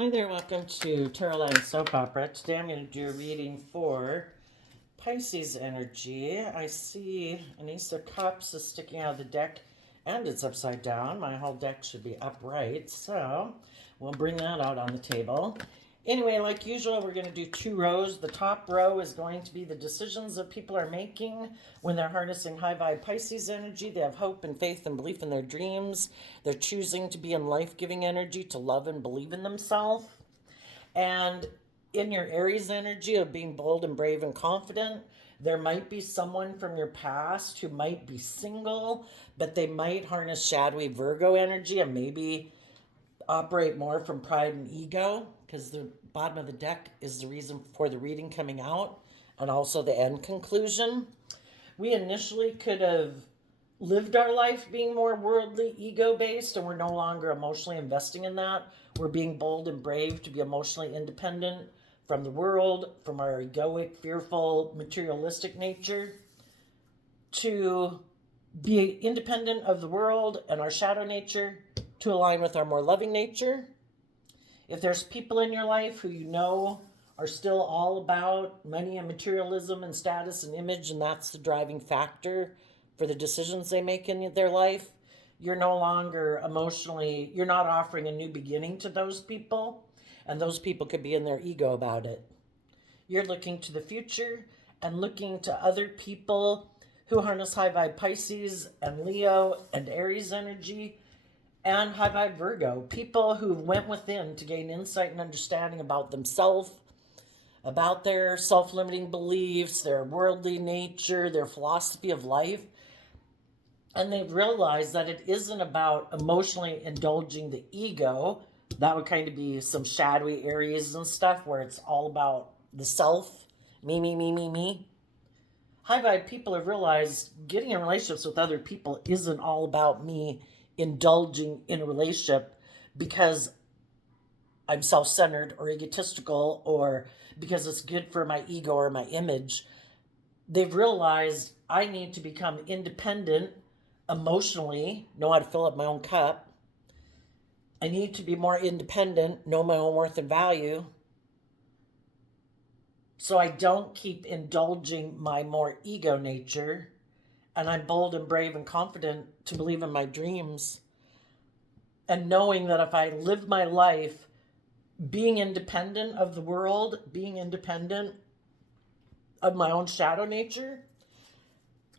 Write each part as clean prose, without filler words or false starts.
Hi there, welcome to Tarot Line Soap Opera. Today I'm going to do a reading for Pisces energy. I see an Ace of Cups is sticking out of the deck and it's upside down. My whole deck should be upright, so we'll bring that out on the table. Anyway, like usual, we're going to do two rows. The top row is going to be the decisions that people are making when they're harnessing high vibe Pisces energy. They have hope and faith and belief in their dreams. They're choosing to be in life-giving energy, to love and believe in themselves. And in your Aries energy of being bold and brave and confident, there might be someone from your past who might be single, but they might harness shadowy Virgo energy and maybe operate more from pride and ego, because the bottom of the deck is the reason for the reading coming out and also the end conclusion. We initially could have lived our life being more worldly, ego-based, and we're no longer emotionally investing in that. We're being bold and brave to be emotionally independent from the world, from our egoic, fearful, materialistic nature, to be independent of the world and our shadow nature, to align with our more loving nature. If there's people in your life who you know are still all about money and materialism and status and image, and that's the driving factor for the decisions they make in their life, you're no longer emotionally, you're not offering a new beginning to those people, and those people could be in their ego about it. You're looking to the future and looking to other people who harness high vibe Pisces and Leo and Aries energy and high vibe Virgo, people who went within to gain insight and understanding about themselves, about their self-limiting beliefs, their worldly nature, their philosophy of life. And they've realized that it isn't about emotionally indulging the ego. That would kind of be some shadowy Aries and stuff where it's all about the self, me, me, me, me, me. High vibe people have realized getting in relationships with other people isn't all about me indulging in a relationship because I'm self-centered or egotistical or because it's good for my ego or my image. They've realized I need to become independent emotionally, know how to fill up my own cup. I need to be more independent, know my own worth and value, so I don't keep indulging my more ego nature, and I'm bold and brave and confident to believe in my dreams, and knowing that if I live my life being independent of the world, being independent of my own shadow nature,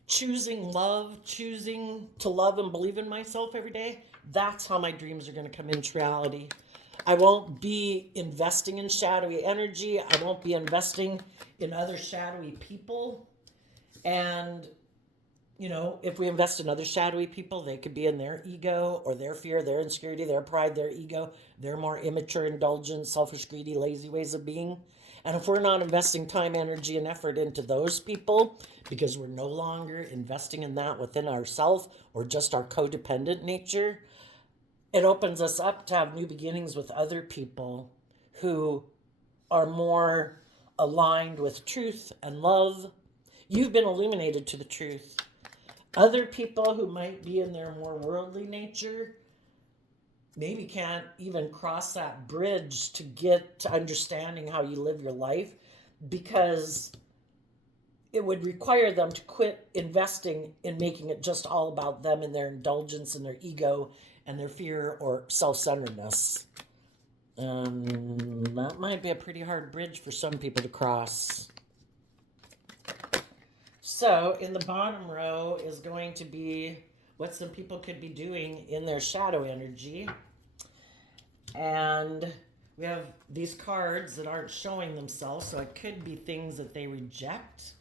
choosing love, choosing to love and believe in myself every day, that's how my dreams are going to come into reality. I won't be investing in shadowy energy. I won't be investing in other shadowy people. And, you know, if we invest in other shadowy people, they could be in their ego or their fear, their insecurity, their pride, their ego, their more immature, indulgent, selfish, greedy, lazy ways of being. And if we're not investing time, energy, and effort into those people because we're no longer investing in that within ourselves or just our codependent nature, it opens us up to have new beginnings with other people who are more aligned with truth and love. You've been illuminated to the truth. Other people who might be in their more worldly nature maybe can't even cross that bridge to get to understanding how you live your life, because it would require them to quit investing in making it just all about them and their indulgence and their ego and their fear or self-centeredness. That might be a pretty hard bridge for some people to cross. So in the bottom row is going to be what some people could be doing in their shadow energy. And we have these cards that aren't showing themselves, so it could be things that they reject.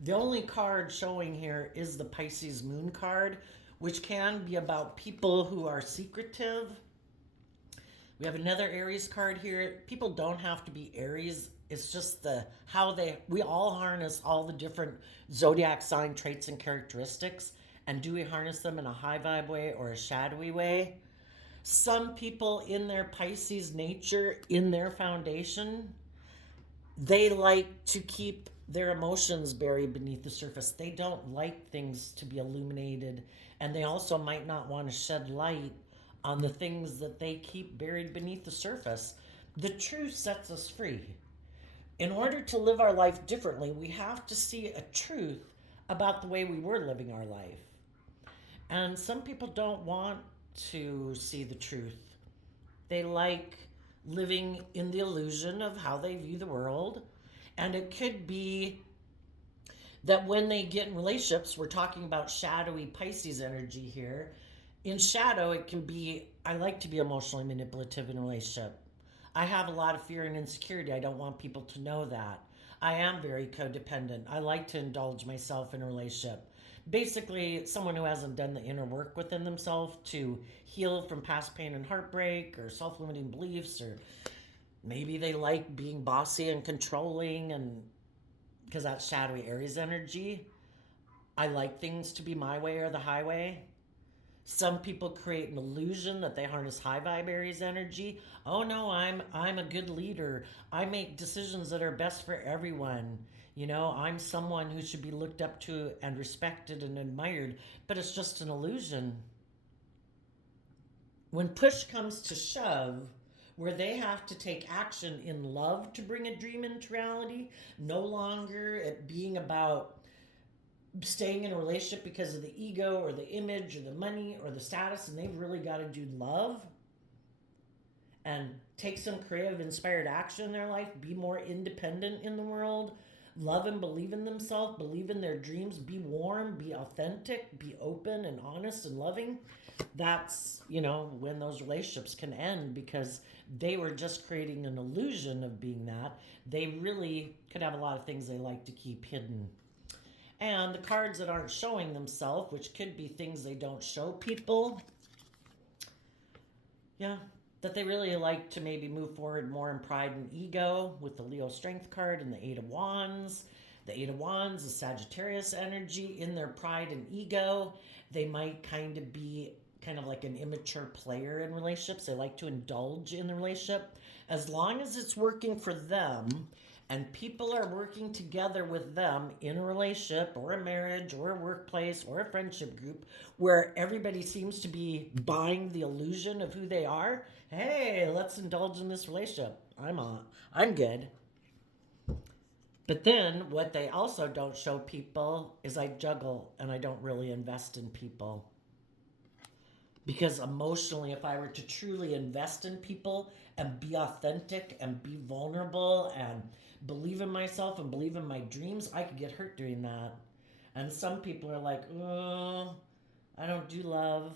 The only card showing here is the Pisces Moon card, which can be about people who are secretive. We have another Aries card here. People don't have to be Aries. It's just we all harness all the different zodiac sign traits and characteristics. And do we harness them in a high vibe way or a shadowy way? Some people in their Pisces nature, in their foundation, they like to keep their emotions buried beneath the surface. They don't like things to be illuminated, and they also might not want to shed light on the things that they keep buried beneath the surface. The truth sets us free. In order to live our life differently, we have to see a truth about the way we were living our life. And some people don't want to see the truth. They like living in the illusion of how they view the world. And it could be that when they get in relationships, we're talking about shadowy Pisces energy here. In shadow, it can be, I like to be emotionally manipulative in a relationship. I have a lot of fear and insecurity. I don't want people to know that. I am very codependent. I like to indulge myself in a relationship. Basically, someone who hasn't done the inner work within themselves to heal from past pain and heartbreak or self limiting beliefs, or maybe they like being bossy and controlling, and because that's shadowy Aries energy. I like things to be my way or the highway. Some people create an illusion that they harness high vibe Aries energy. Oh no, I'm a good leader. I make decisions that are best for everyone. You know, I'm someone who should be looked up to and respected and admired, but it's just an illusion. When push comes to shove, where they have to take action in love to bring a dream into reality, no longer it being about staying in a relationship because of the ego or the image or the money or the status, and they've really got to do love and take some creative, inspired action in their life, be more independent in the world, love and believe in themselves, believe in their dreams, be warm, be authentic, be open and honest and loving. That's, you know, when those relationships can end because they were just creating an illusion of being that. They really could have a lot of things they like to keep hidden. And the cards that aren't showing themselves, which could be things they don't show people, yeah, that they really like to maybe move forward more in pride and ego with the Leo Strength card and the Eight of Wands. The Eight of Wands is Sagittarius energy. In their pride and ego, they might kind of be kind of like an immature player in relationships. They like to indulge in the relationship as long as it's working for them and people are working together with them in a relationship or a marriage or a workplace or a friendship group where everybody seems to be buying the illusion of who they are. Hey, let's indulge in this relationship. I'm good. But then what they also don't show people is I juggle and I don't really invest in people. Because emotionally, if I were to truly invest in people and be authentic and be vulnerable and believe in myself and believe in my dreams, I could get hurt doing that. And some people are like, oh, I don't do love.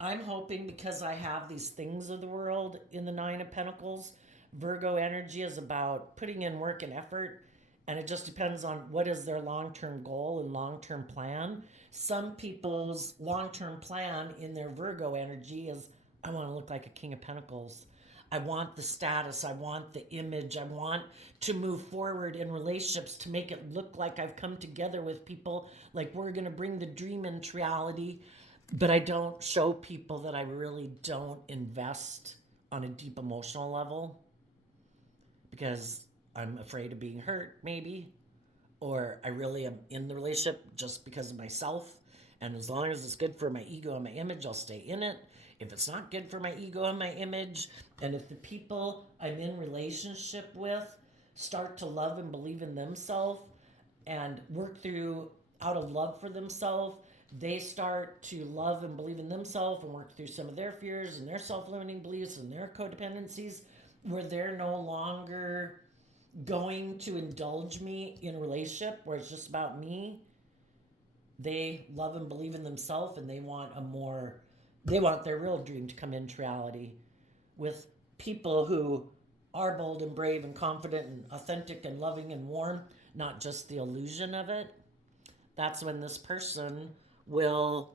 I'm hoping because I have these things of the world in the Nine of Pentacles, Virgo energy is about putting in work and effort, and it just depends on what is their long-term goal and long-term plan. Some people's long-term plan in their Virgo energy is, I want to look like a King of Pentacles. I want the status. I want the image. I want to move forward in relationships to make it look like I've come together with people, like we're going to bring the dream into reality. But I don't show people that I really don't invest on a deep emotional level because I'm afraid of being hurt, maybe, or I really am in the relationship just because of myself. And as long as it's good for my ego and my image, I'll stay in it. If it's not good for my ego and my image, and if the people I'm in relationship with start to love and believe in themselves and work through out of love for themselves, they start to love and believe in themselves and work through some of their fears and their self-limiting beliefs and their codependencies, where they're no longer going to indulge me in a relationship where it's just about me. They love and believe in themselves, and they want their real dream to come into reality with people who are bold and brave and confident and authentic and loving and warm, not just the illusion of it. That's when this person will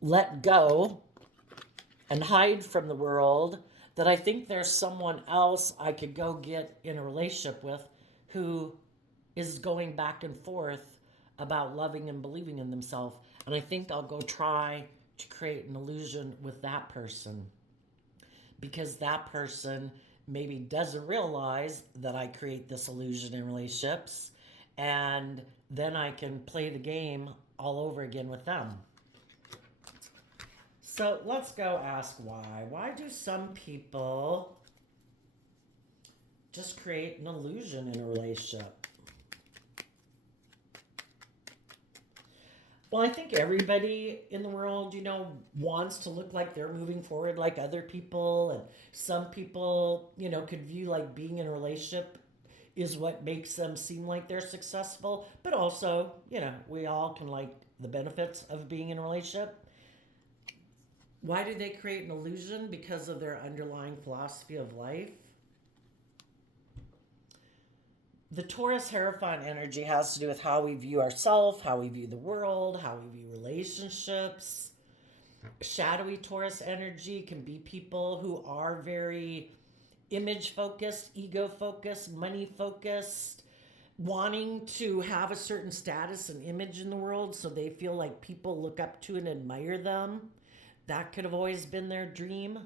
let go and hide from the world, that I think there's someone else I could go get in a relationship with who is going back and forth about loving and believing in themselves. And I think I'll go try to create an illusion with that person, because that person maybe doesn't realize that I create this illusion in relationships, and then I can play the game all over again with them. So let's go ask why. Why do some people just create an illusion in a relationship? Well, I think everybody in the world, wants to look like they're moving forward like other people. And some people, could view like being in a relationship is what makes them seem like they're successful. But also, we all can like the benefits of being in a relationship. Why do they create an illusion? Because of their underlying philosophy of life. The Taurus Hierophant energy has to do with how we view ourselves, how we view the world, how we view relationships. Shadowy Taurus energy can be people who are very image focused, ego focused, money focused, wanting to have a certain status and image in the world so they feel like people look up to and admire them. That could have always been their dream.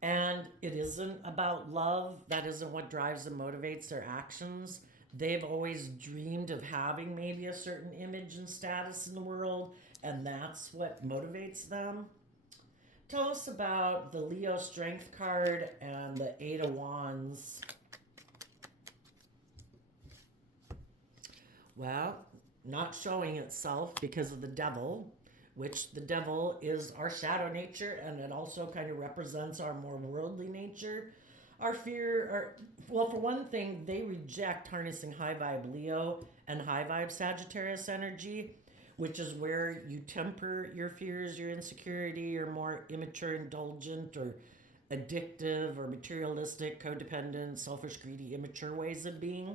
And it isn't about love. That isn't what drives and motivates their actions. They've always dreamed of having maybe a certain image and status in the world, and that's what motivates them. Tell us about the Leo Strength card and the Eight of Wands. Well, not showing itself because of the devil, which the devil is our shadow nature, and it also kind of represents our more worldly nature. Our fear, well, for one thing, they reject harnessing high vibe Leo and high vibe Sagittarius energy, which is where you temper your fears, your insecurity, your more immature, indulgent, or addictive, or materialistic, codependent, selfish, greedy, immature ways of being.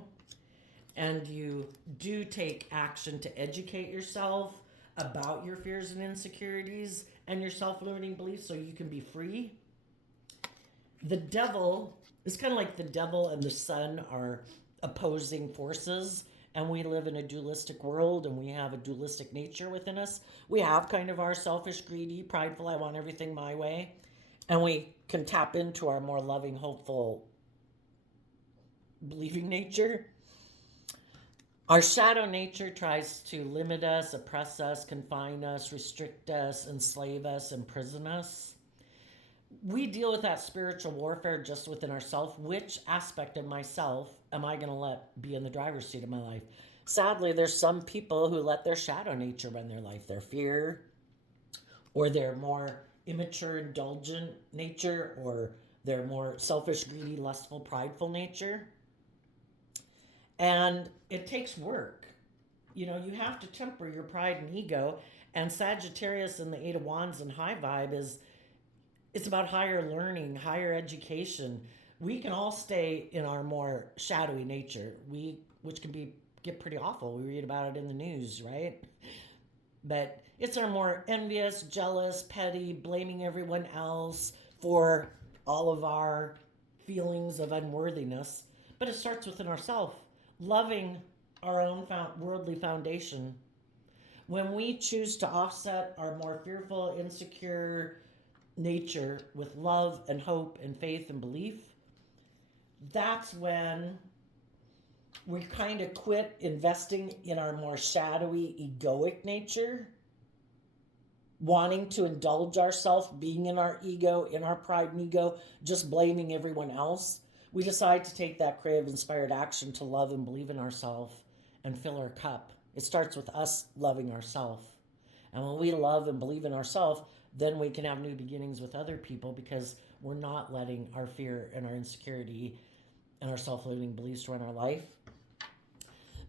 And you do take action to educate yourself about your fears and insecurities and your self-limiting beliefs so you can be free. The devil is kind of like the devil and the sun are opposing forces, and we live in a dualistic world, and we have a dualistic nature within us. We have kind of our selfish, greedy, prideful, I want everything my way, and we can tap into our more loving, hopeful, believing nature. Our shadow nature tries to limit us, oppress us, confine us, restrict us, enslave us, imprison us. We deal with that spiritual warfare just within ourselves. Which aspect of myself am I going to let be in the driver's seat of my life? Sadly, there's some people who let their shadow nature run their life, their fear, or their more immature, indulgent nature, or their more selfish, greedy, lustful, prideful nature. And it takes work. You have to temper your pride and ego. And Sagittarius and the Eight of Wands and high vibe it's about higher learning, higher education. We can all stay in our more shadowy nature, which can get pretty awful. We read about it in the news, right? But it's our more envious, jealous, petty, blaming everyone else for all of our feelings of unworthiness. But it starts within ourselves. Loving our own worldly foundation. When we choose to offset our more fearful, insecure nature with love and hope and faith and belief, that's when we kind of quit investing in our more shadowy, egoic nature, wanting to indulge ourselves, being in our ego, in our pride and ego, just blaming everyone else. We decide to take that creative, inspired action to love and believe in ourselves and fill our cup. It starts with us loving ourselves. And when we love and believe in ourselves, then we can have new beginnings with other people because we're not letting our fear and our insecurity and our self-limiting beliefs run our life.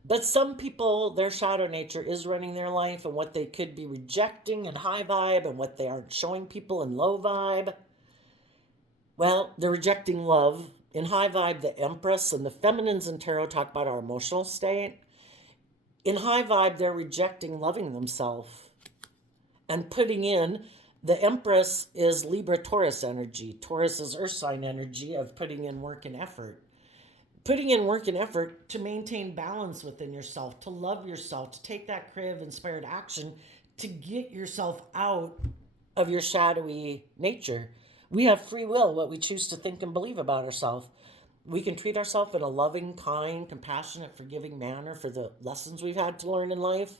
But some people, their shadow nature is running their life, and what they could be rejecting in high vibe and what they aren't showing people in low vibe. Well, they're rejecting love. In high vibe, the Empress and the feminines in tarot talk about our emotional state. In high vibe, they're rejecting loving themselves and putting in. The Empress is Libra Taurus energy. Taurus is earth sign energy of putting in work and effort. Putting in work and effort to maintain balance within yourself, to love yourself, to take that creative, inspired action, to get yourself out of your shadowy nature. We have free will, what we choose to think and believe about ourselves. We can treat ourselves in a loving, kind, compassionate, forgiving manner for the lessons we've had to learn in life.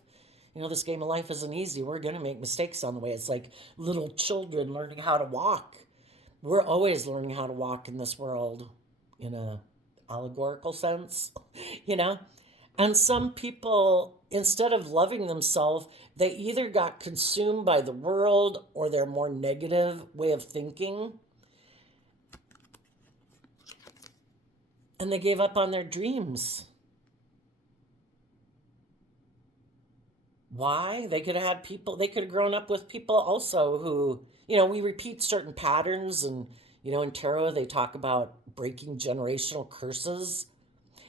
This game of life isn't easy. We're going to make mistakes on the way. It's like little children learning how to walk. We're always learning how to walk in this world in a allegorical sense, you know? And some people, instead of loving themselves, they either got consumed by the world or their more negative way of thinking, and they gave up on their dreams. Why? They could have had people, they could have grown up with people also who, we repeat certain patterns. And, in tarot, they talk about breaking generational curses.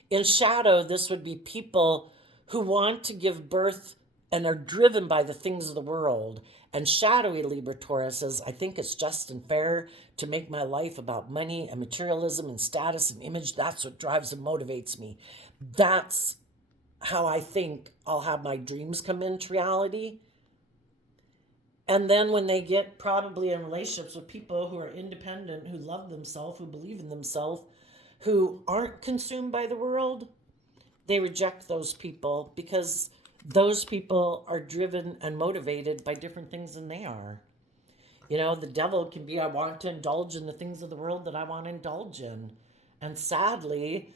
In shadow, this would be people who want to give birth and are driven by the things of the world. And shadowy Libra Taurus says, I think it's just and fair to make my life about money and materialism and status and image. That's what drives and motivates me. That's how I think I'll have my dreams come into reality. And then when they get probably in relationships with people who are independent, who love themselves, who believe in themselves, who aren't consumed by the world, they reject those people because those people are driven and motivated by different things than they are. The devil can be, I want to indulge in the things of the world that I want to indulge in. And sadly,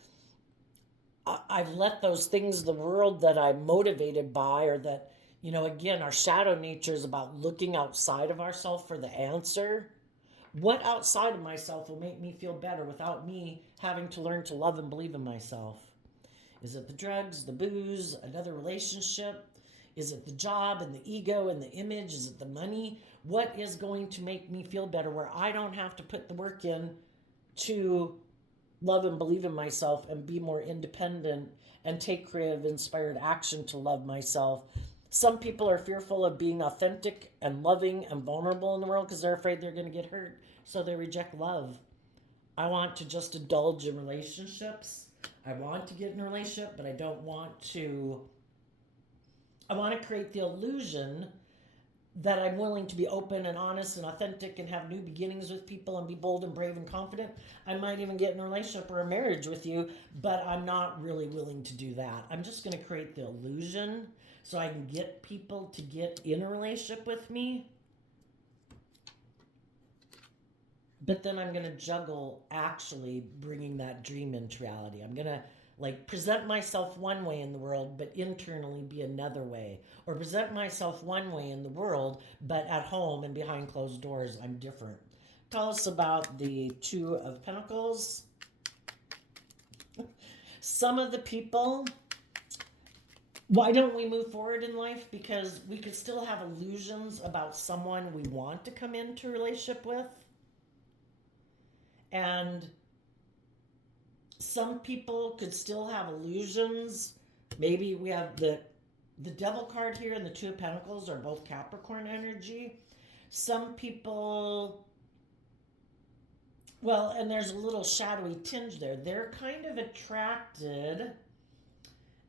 I've let those things of the world that I'm motivated by, or that, again, our shadow nature is about looking outside of ourselves for the answer. What outside of myself will make me feel better without me having to learn to love and believe in myself? Is it the drugs, the booze, another relationship? Is it the job and the ego and the image? Is it the money? What is going to make me feel better where I don't have to put the work in to love and believe in myself and be more independent and take creative, inspired action to love myself? Some people are fearful of being authentic and loving and vulnerable in the world because they're afraid they're going to get hurt. So they reject love. I want to just indulge in relationships. I want to get in a relationship, but I don't want to. I want to create the illusion that I'm willing to be open and honest and authentic and have new beginnings with people and be bold and brave and confident. I might even get in a relationship or a marriage with you, but I'm not really willing to do that. I'm just going to create the illusion so I can get people to get in a relationship with me. But then I'm going to juggle actually bringing that dream into reality. I'm going to present myself one way in the world, but internally be another way. Or present myself one way in the world, but at home and behind closed doors, I'm different. Tell us about the Two of Pentacles. Some of the people, why don't we move forward in life? Because we could still have illusions about someone we want to come into a relationship with. And some people could still have illusions. Maybe we have the Devil card here and the Two of Pentacles are both Capricorn energy. Some people, well, and there's a little shadowy tinge there. They're kind of attracted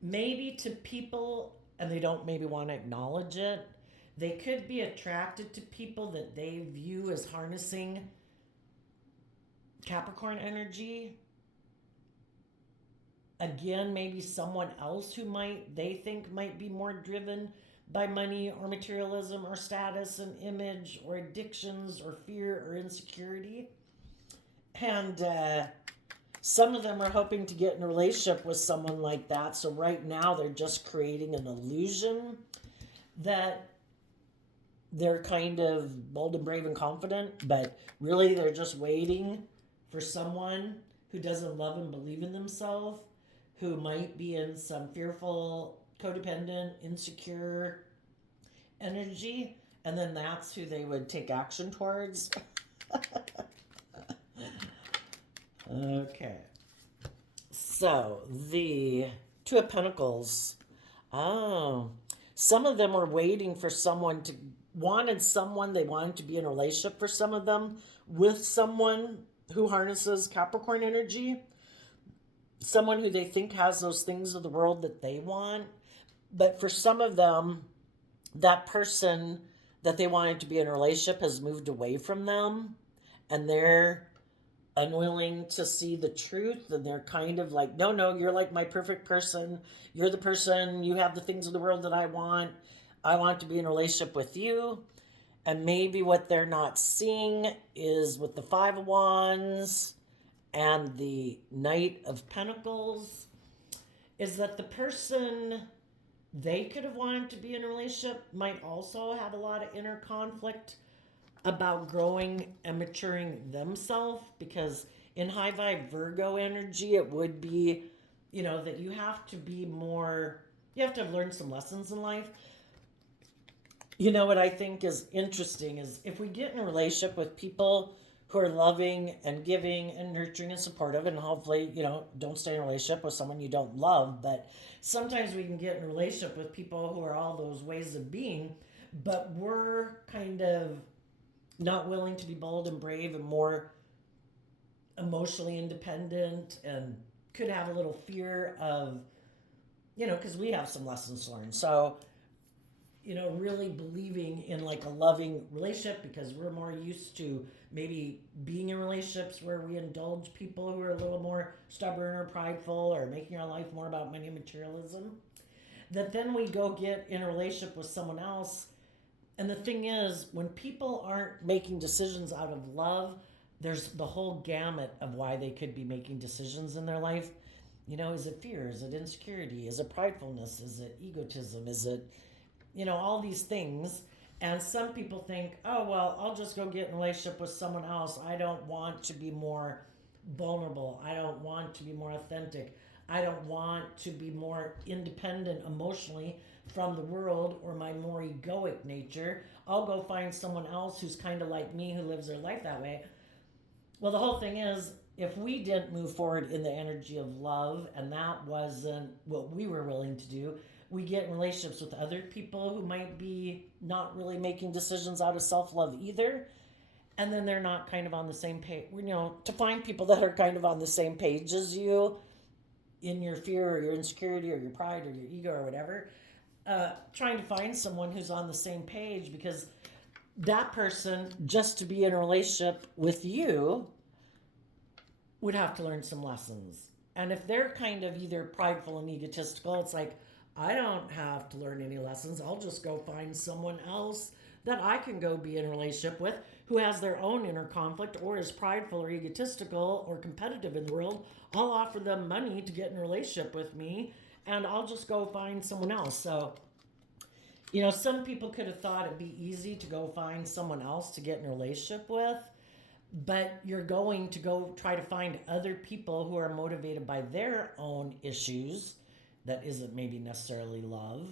maybe to people, and they don't maybe want to acknowledge it. They could be attracted to people that they view as harnessing Capricorn energy. Again, maybe someone else who they think might be more driven by money or materialism or status and image or addictions or fear or insecurity. And some of them are hoping to get in a relationship with someone like that. So right now they're just creating an illusion that they're kind of bold and brave and confident, but really they're just waiting for someone who doesn't love and believe in themselves, who might be in some fearful, codependent, insecure energy, and then that's who they would take action towards. Okay. So, the Two of Pentacles. Oh. Some of them were waiting for someone they wanted to be in a relationship for some of them with someone who harnesses Capricorn energy. Someone who they think has those things of the world that they want. But for some of them, that person that they wanted to be in a relationship has moved away from them. And they're unwilling to see the truth. And they're kind of like, no, you're like my perfect person. You're the person, you have the things of the world that I want. I want to be in a relationship with you. And maybe what they're not seeing is with the Five of Wands and the Knight of Pentacles is that the person they could have wanted to be in a relationship might also have a lot of inner conflict about growing and maturing themselves, because in high vibe Virgo energy it would be, that you have to be more, you have to have learned some lessons in life. What I think is interesting is if we get in a relationship with people who are loving and giving and nurturing and supportive, and hopefully, don't stay in a relationship with someone you don't love, but sometimes we can get in a relationship with people who are all those ways of being, but we're kind of not willing to be bold and brave and more emotionally independent and could have a little fear of, because we have some lessons learned. So, really believing in like a loving relationship because we're more used to maybe being in relationships where we indulge people who are a little more stubborn or prideful or making our life more about money and materialism. That then we go get in a relationship with someone else. And the thing is, when people aren't making decisions out of love, there's the whole gamut of why they could be making decisions in their life. Is it fear? Is it insecurity? Is it pridefulness? Is it egotism? Is it all these things. And some people think, oh, well, I'll just go get in a relationship with someone else. I don't want to be more vulnerable. I don't want to be more authentic. I don't want to be more independent emotionally from the world or my more egoic nature. I'll go find someone else who's kind of like me, who lives their life that way. Well, the whole thing is, if we didn't move forward in the energy of love and that wasn't what we were willing to do, we get in relationships with other people who might be not really making decisions out of self-love either, and then they're not kind of on the same page. To find people that are kind of on the same page as you in your fear or your insecurity or your pride or your ego or whatever, trying to find someone who's on the same page, because that person, just to be in a relationship with you, would have to learn some lessons. And if they're kind of either prideful and egotistical, it's like, I don't have to learn any lessons. I'll just go find someone else that I can go be in a relationship with who has their own inner conflict or is prideful or egotistical or competitive in the world. I'll offer them money to get in a relationship with me, and I'll just go find someone else. So, some people could have thought it'd be easy to go find someone else to get in a relationship with, but you're going to go try to find other people who are motivated by their own issues that isn't maybe necessarily love.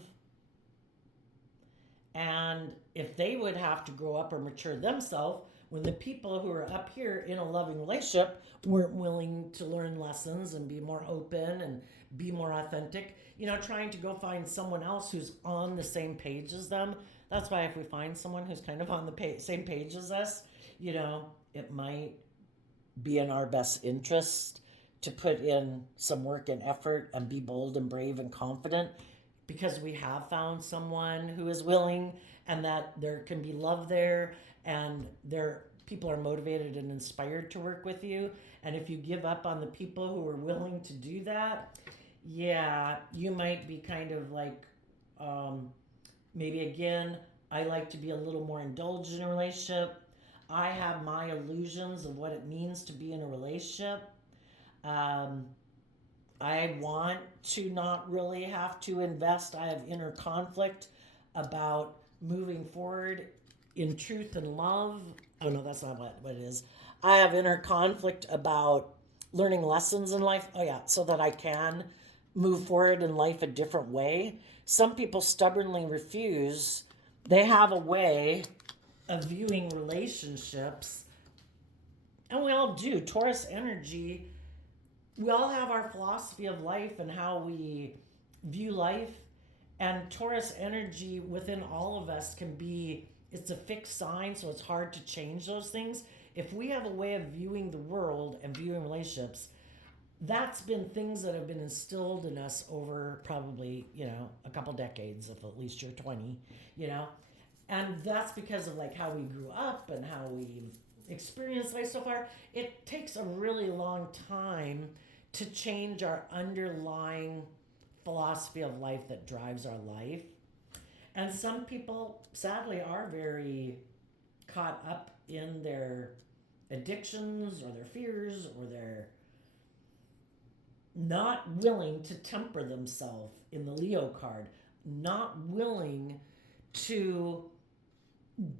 And if they would have to grow up or mature themselves when the people who are up here in a loving relationship weren't willing to learn lessons and be more open and be more authentic, trying to go find someone else who's on the same page as them. That's why if we find someone who's kind of on the same page as us, it might be in our best interest to put in some work and effort and be bold and brave and confident, because we have found someone who is willing, and that there can be love there, and people are motivated and inspired to work with you. And if you give up on the people who are willing to do that, yeah, you might be kind of like, maybe again, I like to be a little more indulged in a relationship. I have my illusions of what it means to be in a relationship. I want to not really have to invest. I have inner conflict about moving forward in truth and love. Oh, no, that's not what it is. I have inner conflict about learning lessons in life. Oh, yeah, so that I can move forward in life a different way. Some people stubbornly refuse. They have a way of viewing relationships, and we all do. Taurus energy, we all have our philosophy of life and how we view life. And Taurus energy within all of us it's a fixed sign, so it's hard to change those things. If we have a way of viewing the world and viewing relationships, that's been things that have been instilled in us over probably, a couple decades, if at least you're 20, And that's because of like how we grew up and how we've experienced life so far. It takes a really long time to change our underlying philosophy of life that drives our life. And some people, sadly, are very caught up in their addictions or their fears or their not willing to temper themselves in the Leo card, not willing to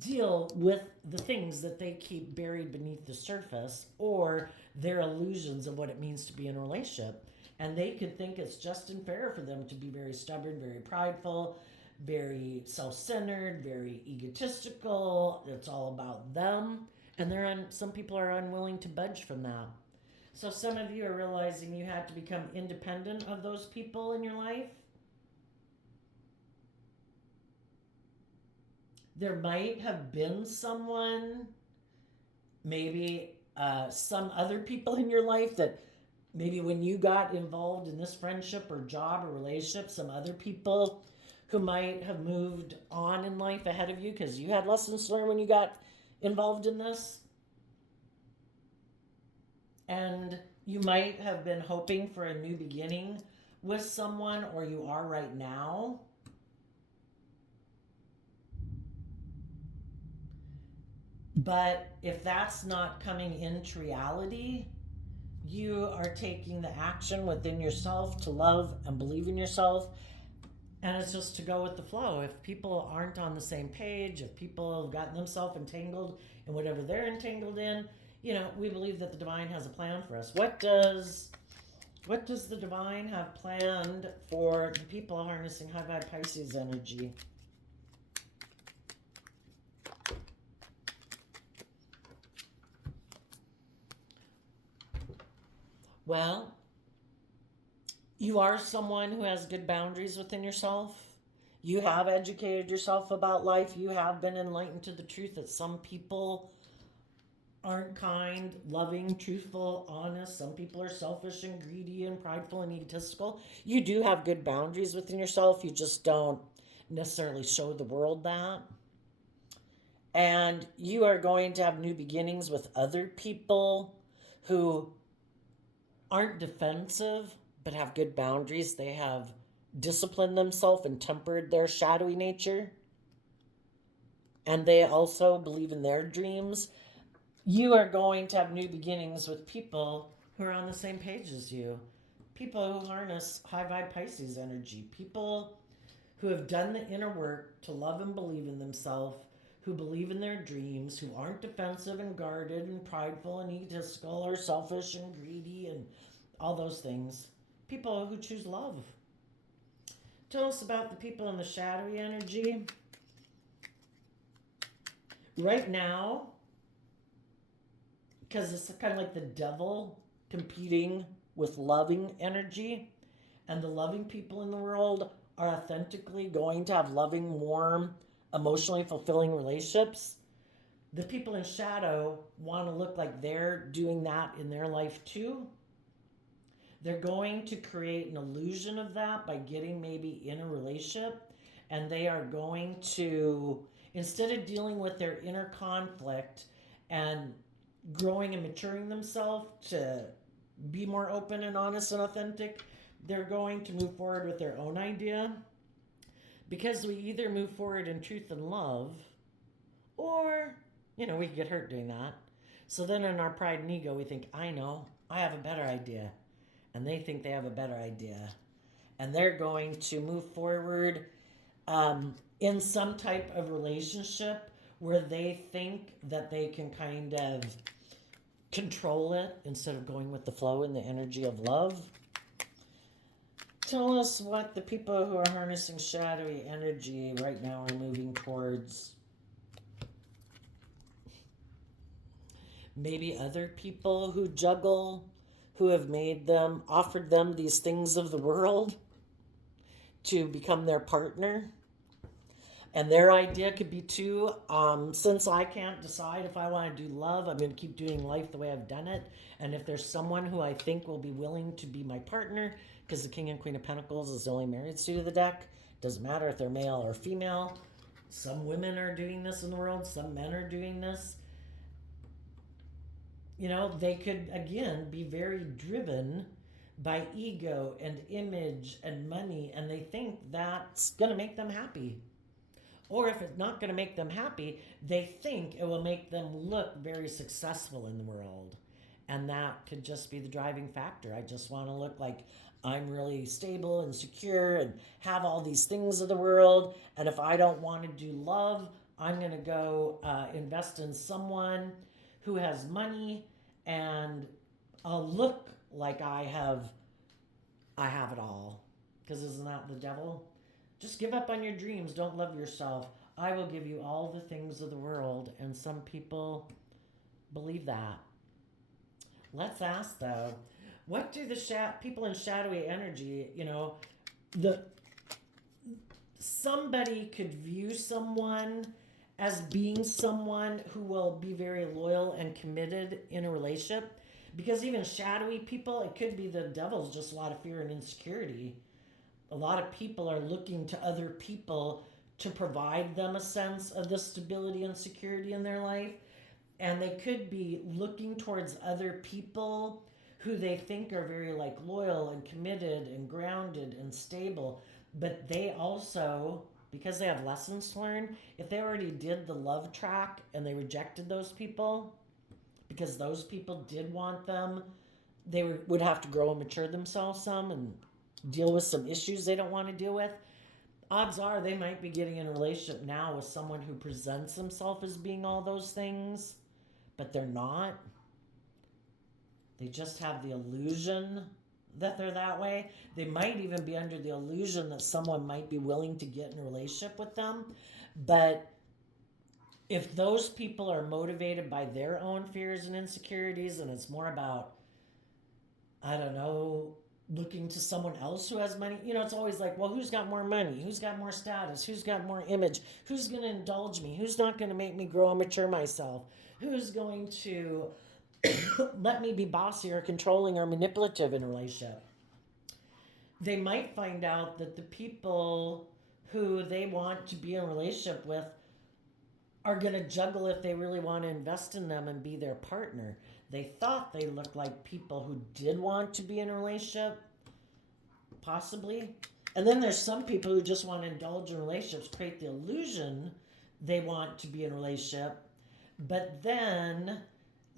deal with the things that they keep buried beneath the surface or their illusions of what it means to be in a relationship. And they could think it's just and fair for them to be very stubborn, very prideful, very self-centered, very egotistical. It's all about them. And some people are unwilling to budge from that. So some of you are realizing you have to become independent of those people in your life. There might have been someone, maybe some other people in your life that maybe when you got involved in this friendship or job or relationship, some other people who might have moved on in life ahead of you because you had lessons to learn when you got involved in this. And you might have been hoping for a new beginning with someone, or you are right now. But if that's not coming into reality, you are taking the action within yourself to love and believe in yourself. And it's just to go with the flow. If people aren't on the same page, if people have gotten themselves entangled in whatever they're entangled in, we believe that the divine has a plan for us. What does the divine have planned for the people harnessing high vibe Pisces energy? Well, you are someone who has good boundaries within yourself. You have educated yourself about life. You have been enlightened to the truth that some people aren't kind, loving, truthful, honest. Some people are selfish and greedy and prideful and egotistical. You do have good boundaries within yourself. You just don't necessarily show the world that. And you are going to have new beginnings with other people who aren't defensive but have good boundaries. They have disciplined themselves and tempered their shadowy nature. And they also believe in their dreams. You are going to have new beginnings with people who are on the same page as you. People who harness high vibe Pisces energy. People who have done the inner work to love and believe in themselves, who believe in their dreams, who aren't defensive and guarded and prideful and egotistical or selfish and greedy and all those things. People who choose love. Tell us about the people in the shadowy energy. Right now, because it's kind of like the devil competing with loving energy, and the loving people in the world are authentically going to have loving, warm, emotionally fulfilling relationships. The people in shadow want to look like they're doing that in their life too. They're going to create an illusion of that by getting maybe in a relationship, and they are going to, instead of dealing with their inner conflict and growing and maturing themselves to be more open and honest and authentic, they're going to move forward with their own idea. Because we either move forward in truth and love, or, we get hurt doing that. So then in our pride and ego, we think, I know, I have a better idea. And they think they have a better idea. And they're going to move forward in some type of relationship where they think that they can kind of control it instead of going with the flow and the energy of love. Tell us what the people who are harnessing shadowy energy right now are moving towards. Maybe other people who juggle, who have offered them these things of the world to become their partner. And their idea could be too, since I can't decide if I want to do love, I'm going to keep doing life the way I've done it. And if there's someone who I think will be willing to be my partner, because the King and Queen of Pentacles is the only married suit of the deck, doesn't matter if they're male or female. Some women are doing this in the world, some men are doing this. They could, again, be very driven by ego and image and money, and they think that's going to make them happy. Or if it's not going to make them happy, they think it will make them look very successful in the world. And that could just be the driving factor. I just want to look like I'm really stable and secure and have all these things of the world. And if I don't want to do love, I'm going to go invest in someone who has money, and I'll look like I have it all. Because isn't that the devil? Just give up on your dreams. Don't love yourself. I will give you all the things of the world. And some people believe that. Let's ask though, what do the people in shadowy energy, the somebody could view someone as being someone who will be very loyal and committed in a relationship, because even shadowy people, it could be the devil's just a lot of fear and insecurity. A lot of people are looking to other people to provide them a sense of the stability and security in their life. And they could be looking towards other people who they think are very like loyal and committed and grounded and stable. But they also, because they have lessons to learn, if they already did the love track and they rejected those people because those people did want them, they would have to grow and mature themselves some and deal with some issues they don't want to deal with. Odds are they might be getting in a relationship now with someone who presents himself as being all those things, but they're not. They just have the illusion that they're that way. They might even be under the illusion that someone might be willing to get in a relationship with them. But if those people are motivated by their own fears and insecurities, and it's more about, I don't know, looking to someone else who has money, it's always like, well, who's got more money? Who's got more status? Who's got more image? Who's going to indulge me? Who's not going to make me grow and mature myself? Who's going to let me be bossy or controlling or manipulative in a relationship? They might find out that the people who they want to be in a relationship with are going to juggle if they really want to invest in them and be their partner. They thought they looked like people who did want to be in a relationship, possibly. And then there's some people who just want to indulge in relationships, create the illusion they want to be in a relationship, but then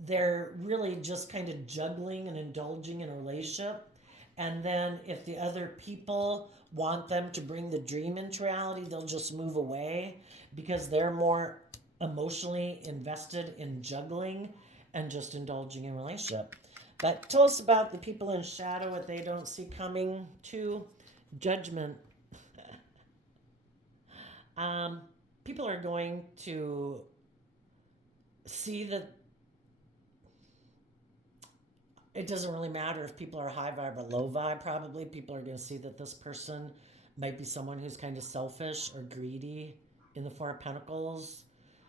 they're really just kind of juggling and indulging in a relationship. And then if the other people want them to bring the dream into reality, they'll just move away because they're more emotionally invested in juggling and just indulging in relationship. But tell us about the people in shadow, what they don't see coming to judgment. People are going to see that it doesn't really matter if people are high vibe or low vibe. Probably people are going to see that this person might be someone who's kind of selfish or greedy in the Four of Pentacles,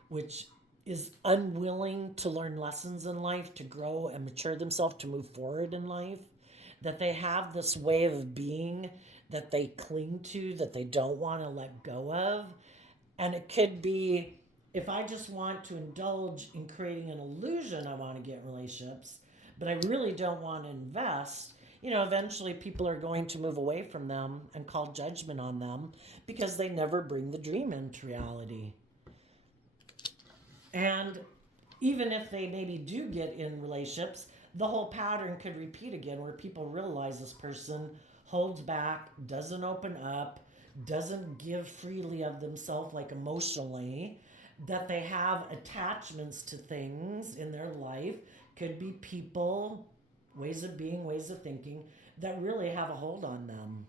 which is unwilling to learn lessons in life, to grow and mature themselves, to move forward in life. That they have this way of being that they cling to, that they don't want to let go of. And it could be, if I just want to indulge in creating an illusion I want to get in relationships, but I really don't want to invest, eventually people are going to move away from them and call judgment on them because they never bring the dream into reality. And even if they maybe do get in relationships, the whole pattern could repeat again where people realize this person holds back, doesn't open up, doesn't give freely of themselves, like emotionally, that they have attachments to things in their life, could be people, ways of being, ways of thinking, that really have a hold on them.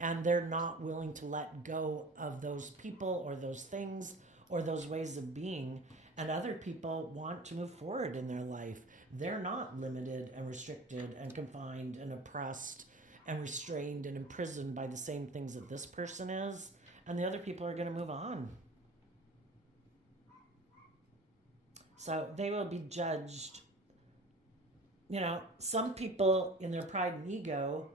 And they're not willing to let go of those people or those things or those ways of being. And other people want to move forward in their life. They're not limited and restricted and confined and oppressed and restrained and imprisoned by the same things that this person is. And the other people are going to move on. So they will be judged. Some people in their pride and ego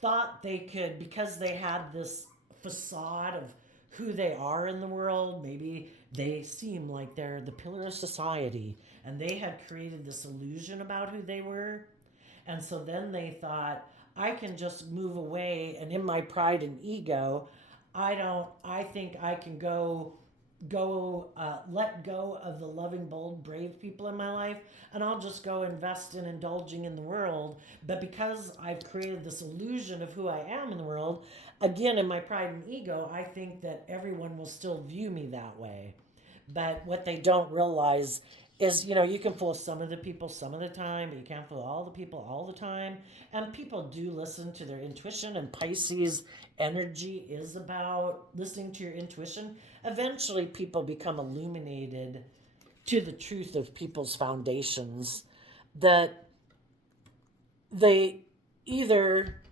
thought they could, because they had this facade of who they are in the world, maybe they seem like they're the pillar of society, and they had created this illusion about who they were. And so then they thought, I can just move away, and in my pride and ego, I think I can let go of the loving, bold, brave people in my life, and I'll just go invest in indulging in the world. But because I've created this illusion of who I am in the world, again, in my pride and ego, I think that everyone will still view me that way. But what they don't realize is, you can fool some of the people some of the time, but you can't fool all the people all the time. And people do listen to their intuition, and Pisces energy is about listening to your intuition. Eventually, people become illuminated to the truth of people's foundations, that they either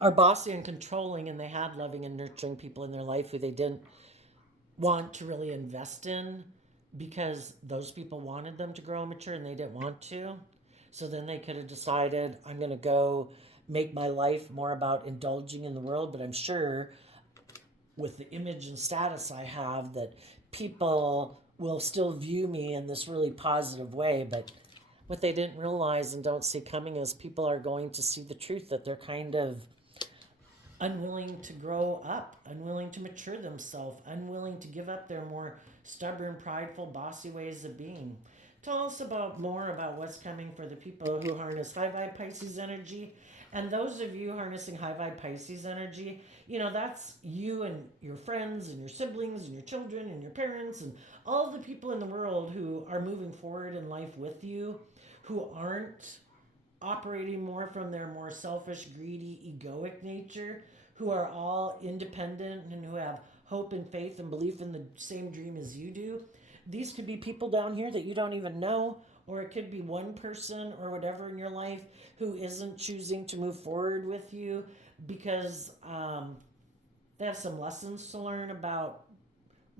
are bossy and controlling, and they had loving and nurturing people in their life who they didn't want to really invest in because those people wanted them to grow and mature and they didn't want to. So then they could have decided, I'm going to go make my life more about indulging in the world. But I'm sure with the image and status I have, that people will still view me in this really positive way. But what they didn't realize and don't see coming is people are going to see the truth, that they're kind of unwilling to grow up, unwilling to mature themselves, unwilling to give up their more stubborn, prideful, bossy ways of being. Tell us about more about what's coming for the people who harness high vibe Pisces energy. And those of you harnessing high vibe Pisces energy, that's you and your friends and your siblings and your children and your parents and all the people in the world who are moving forward in life with you, who aren't operating more from their more selfish, greedy, egoic nature, who are all independent and who have hope and faith and belief in the same dream as you do. These could be people down here that you don't even know, or it could be one person or whatever in your life who isn't choosing to move forward with you because they have some lessons to learn about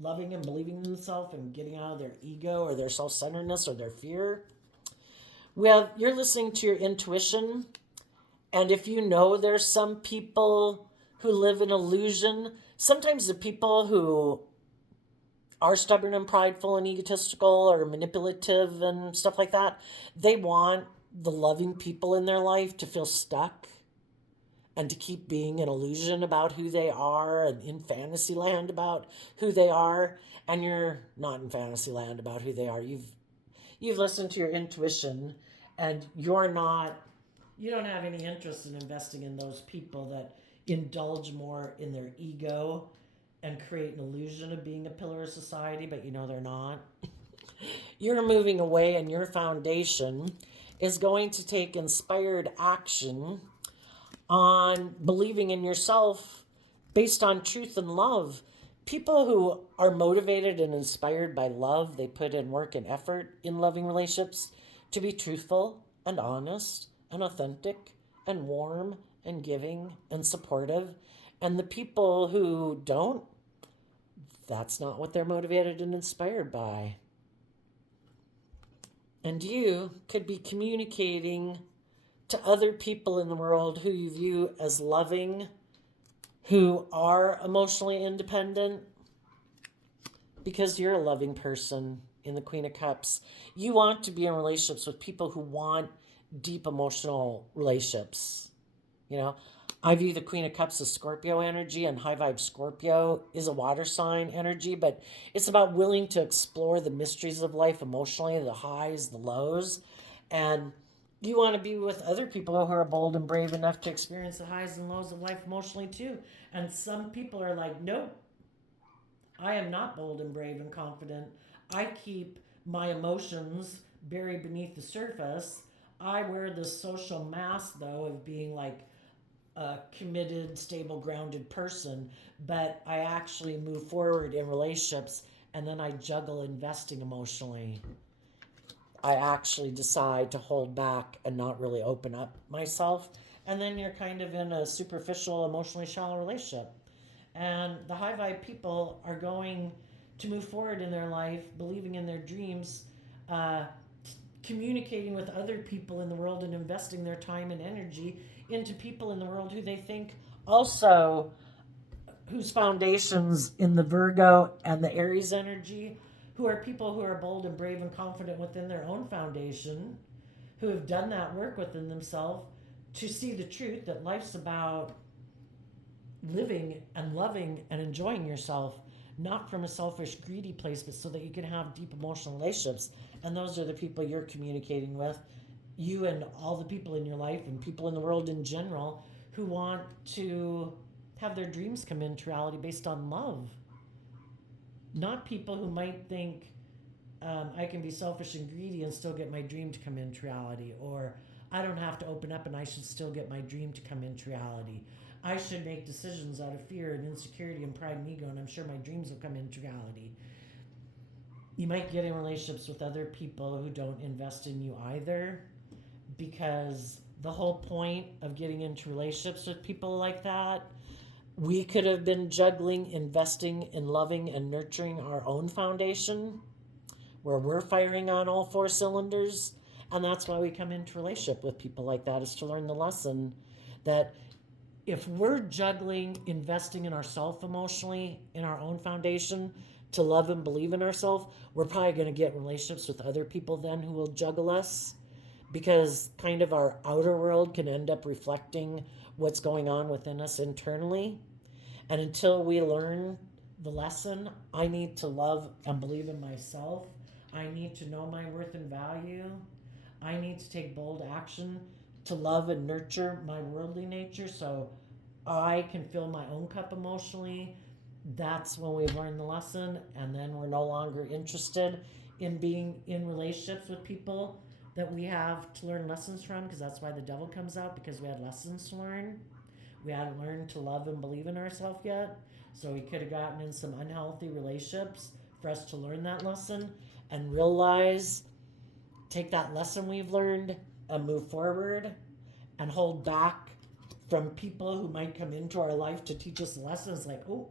loving and believing in themselves and getting out of their ego or their self centeredness or their fear. Well, you're listening to your intuition. And if you know there's some people who live in illusion, sometimes the people who are stubborn and prideful and egotistical or manipulative and stuff like that, they want the loving people in their life to feel stuck and to keep being an illusion about who they are and in fantasy land about who they are. And you're not in fantasy land about who they are. You've listened to your intuition, and you don't have any interest in investing in those people that indulge more in their ego and create an illusion of being a pillar of society, but they're not. You're moving away, and your foundation is going to take inspired action on believing in yourself based on truth and love. People who are motivated and inspired by love, they put in work and effort in loving relationships to be truthful and honest and authentic and warm and giving and supportive. And the people who don't, that's not what they're motivated and inspired by. And you could be communicating to other people in the world who you view as loving, who are emotionally independent, because you're a loving person in the Queen of Cups. You want to be in relationships with people who want deep emotional relationships. You know, I view the Queen of Cups as Scorpio energy, and high vibe Scorpio is a water sign energy, but it's about willing to explore the mysteries of life emotionally, the highs, the lows. And you want to be with other people who are bold and brave enough to experience the highs and lows of life emotionally too. And some people are like, nope, I am not bold and brave and confident. I keep my emotions buried beneath the surface. I wear this social mask, though, of being like a committed, stable, grounded person, but I actually move forward in relationships and then I juggle investing emotionally. I actually decide to hold back and not really open up myself. And then you're kind of in a superficial, emotionally shallow relationship. And the high vibe people are going to move forward in their life, believing in their dreams, uh, communicating with other people in the world, and investing their time and energy into people in the world who they think also, whose foundations in the Virgo and the Aries energy, who are people who are bold and brave and confident within their own foundation, who have done that work within themselves to see the truth that life's about living and loving and enjoying yourself, not from a selfish, greedy place, but so that you can have deep emotional relationships. And those are the people you're communicating with, you and all the people in your life and people in the world in general who want to have their dreams come into reality based on love. Not people who might think, I can be selfish and greedy and still get my dream to come into reality, or I don't have to open up and I should still get my dream to come into reality. I should make decisions out of fear and insecurity and pride and ego, and I'm sure my dreams will come into reality. You might get in relationships with other people who don't invest in you either, because the whole point of getting into relationships with people like that, we could have been juggling, investing in loving and nurturing our own foundation where we're firing on all four cylinders. And that's why we come into relationship with people like that, is to learn the lesson that if we're juggling investing in ourselves emotionally in our own foundation to love and believe in ourselves, we're probably going to get relationships with other people then who will juggle us, because kind of our outer world can end up reflecting what's going on within us internally. And until we learn the lesson, I need to love and believe in myself. I need to know my worth and value. I need to take bold action to love and nurture my worldly nature so I can fill my own cup emotionally. That's when we've learned the lesson, and then we're no longer interested in being in relationships with people that we have to learn lessons from, because that's why the devil comes out, because we had lessons to learn. We hadn't learned to love and believe in ourselves yet. So we could have gotten in some unhealthy relationships for us to learn that lesson and realize, take that lesson we've learned and move forward, and hold back from people who might come into our life to teach us lessons like, oh,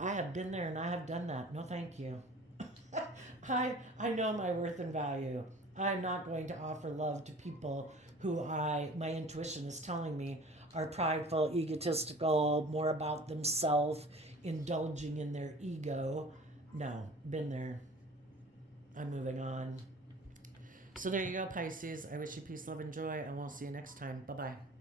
I have been there and I have done that. No, thank you. I know my worth and value. I'm not going to offer love to people who my intuition is telling me are prideful, egotistical, more about themselves, indulging in their ego. No, been there. I'm moving on. So there you go, Pisces. I wish you peace, love, and joy, and we'll see you next time. Bye bye.